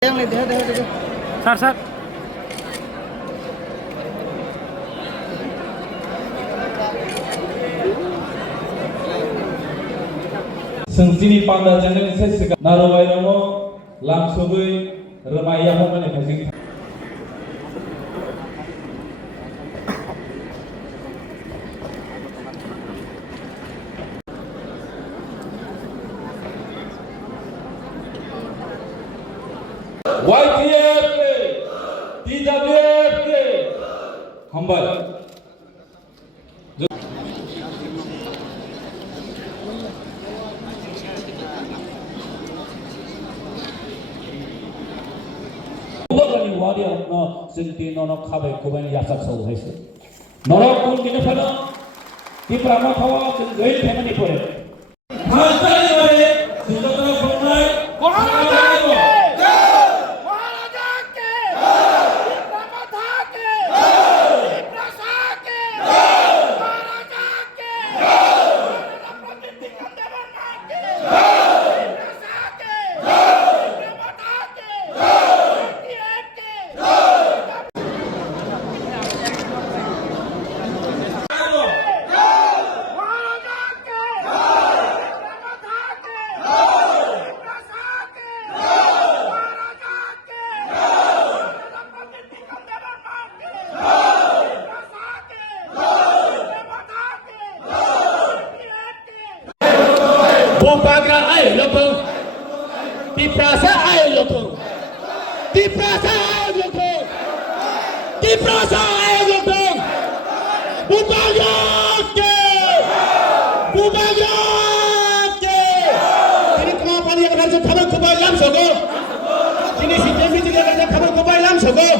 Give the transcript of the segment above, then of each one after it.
Sar. Sengtini panda jangan saya segala narubai rono langsung remaya mana kasih. YTF, TWF, hambal. Bukan waria no senti nono kabe kuben yasak sah hasil. Norok pun kini pada di prama kawa gay family pore. Masa ini ada sesuatu pernah. Bupaga ay lotong, diprasa ay lotong, diprasa ay lotong, diprasa ay lotong, bupaga ke, bupaga ke. Ini kenapa dia kerja kabar kubai lam sogo? Ini si Jemi juga kerja kabar kubai lam sogo.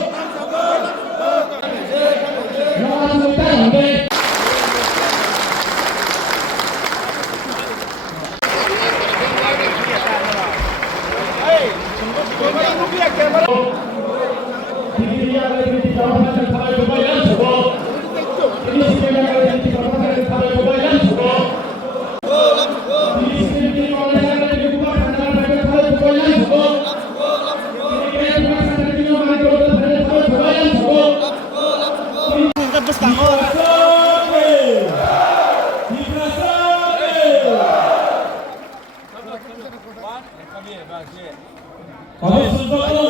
Kamu sudah tahu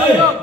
apa?